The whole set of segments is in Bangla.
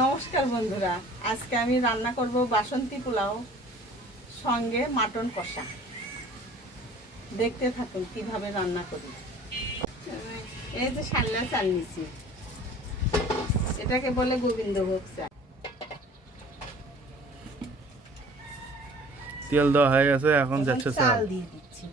নমস্কার বন্ধুরা, আজকে আমি রান্না করব বাসন্তী পোলাও সঙ্গে মাটন কষা। দেখতে থাকুন কিভাবে রান্না করি। এই যে সাল্লা চাল নিছি, এটাকে বলে গোবিন্দভোগ চাল। তেল দেওয়া হয়ে গেছে, এখন যাচ্ছে চাল দিয়ে দিচ্ছি।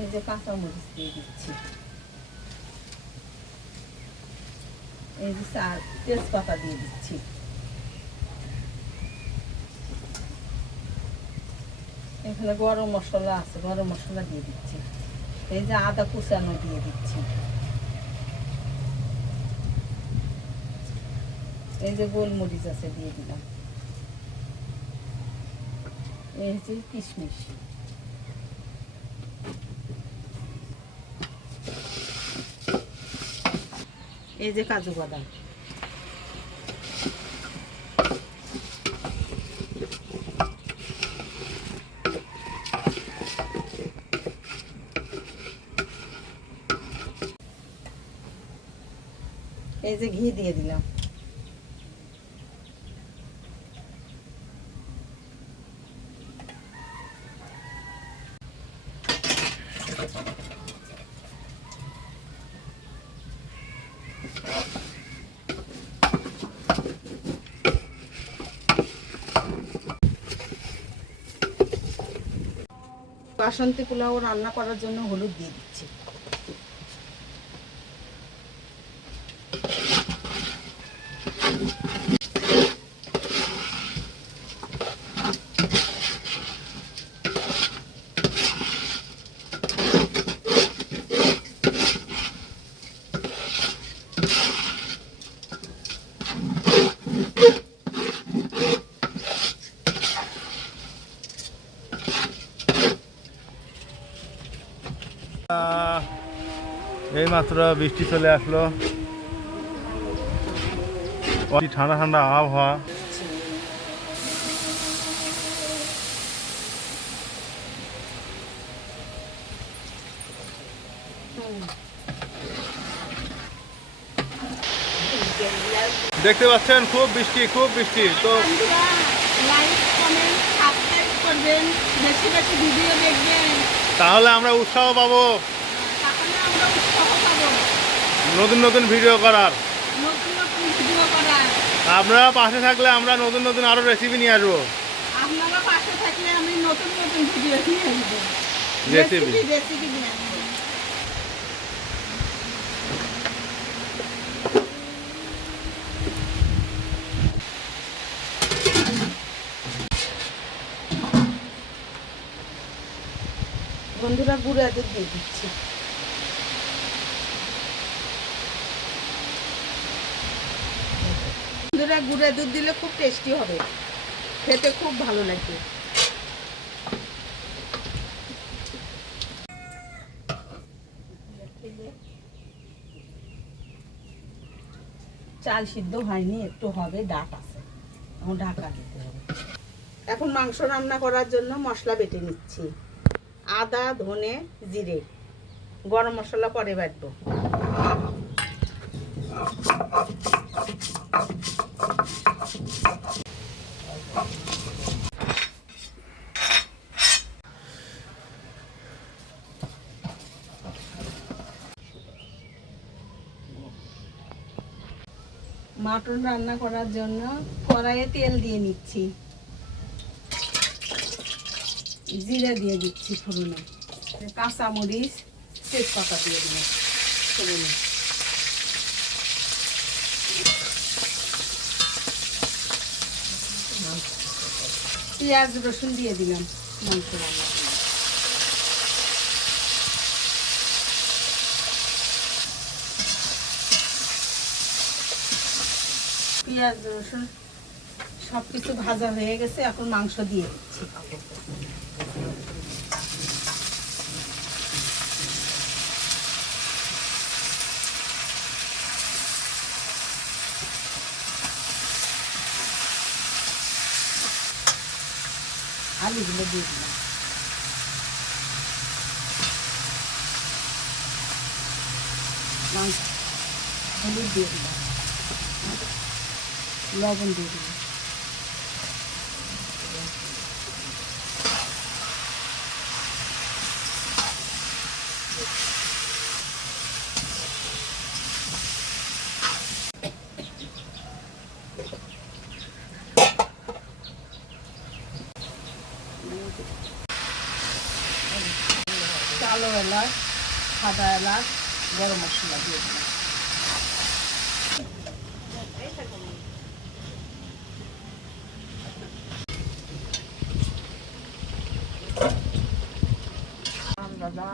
এই যে কাঁচামরিচ দিয়ে দিচ্ছি, এই যে তেজপাতা দিয়ে দিচ্ছি, এখানে গরম মশলা আছে, গরম মশলা দিয়ে দিচ্ছি, এই যে আদা কুচানো দিয়ে দিচ্ছি, এই যে গোলমরিচ আছে দিয়ে দিলাম, এই যে কিশমিশ, এই যে কাজু বাদাম, এই যে ঘি দিয়ে দিলাম, বাসন্তী পোলাও রান্না করার জন্য হলুদ দিয়ে দিচ্ছি, এই মাত্র বৃষ্টি চলে আসলো, ঠান্ডা ঠান্ডা আবহাওয়া। দেখতে পাচ্ছেন খুব বৃষ্টি, খুব বৃষ্টি। তো তাহলে আমরা উৎসাহ পাবো নতুন নতুন ভিডিও করার। আপনারা পাশে থাকলে আমরা নতুন নতুন আরো রেসিপি নিয়ে আসবো। আপনারা পাশে থাকলে আমি নতুন নতুন ভিডিও নিয়ে আসবো, রেসিপি। বন্ধুরা গুঁড়া দুধ দিয়ে দিচ্ছি, বন্ধুরা গুঁড়া দুধ দিলে খুব টেস্টি হবে, খেতে খুব ভালো লাগবে। চাল সিদ্ধ হয়নি, একটু হবে, ডাক আছে, এখন ঢাকা দিতে হবে। এখন মাংস রান্না করার জন্য মশলা বেটে নিচ্ছি, আদা, ধনে, জিরে, গরম মশলা পরে বাটবো। মাটন রান্না করার জন্য কড়াইয়ে তেল দিয়ে নিচ্ছি, জিরা দিয়ে দিচ্ছি ফোড়নে, কাঁচামরিচ, তেজপাতা দিয়ে দিলাম ফোড়নে, পেঁয়াজ রসুন দিয়ে দিলাম মাংস রান্না। পেঁয়াজ রসুন সব কিছু ভাজা হয়ে গেছে, এখন মাংস দিয়ে দিচ্ছি। আলুগুলো দিয়ে দিলাম। মাংস হলুদ দিয়ে দিলাম, লবণ দিয়ে দিলাম। কালো এলাচ, সাদা এলাচ, গরম মশলা দিয়ে দিলাম। দাদা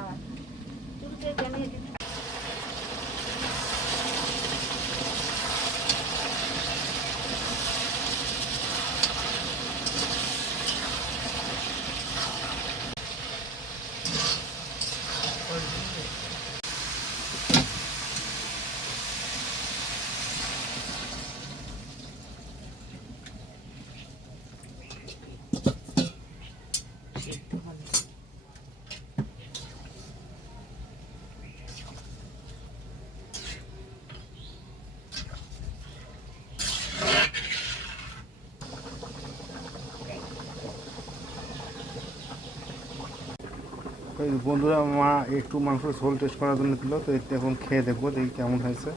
এই বন্ধুরা, মা একটু মাংস ঝোল টেস্ট করার জন্য দিল, তো এটা এখন খেয়ে দেখবো, দেখি কেমন হয়েছে।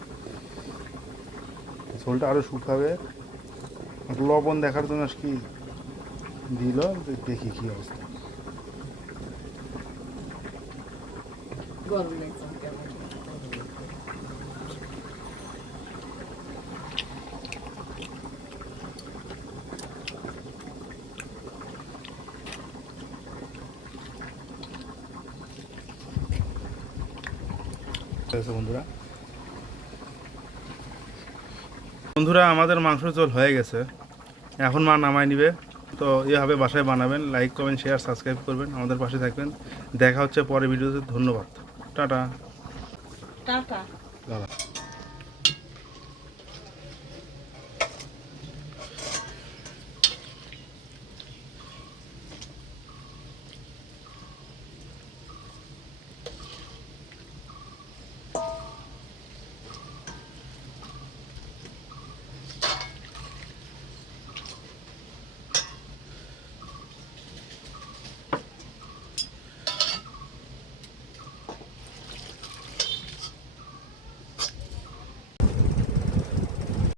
ঝোলটা আরও শুকাবে, একটু লবণ দেখার জন্য কি দিল, দেখি কি অবস্থা। গরম লাগছে কেমন। বন্ধুরা বন্ধুরা আমাদের মাংসের ঝোল হয়ে গেছে, এখন মা নামায় নিবে। তো এভাবে বাসায় বানাবেন, লাইক কমেন্ট শেয়ার সাবস্ক্রাইব করবেন, আমাদের পাশে থাকবেন। দেখা হচ্ছে পরের ভিডিওতে। ধন্যবাদ, টাটা। টাটা। দাদা।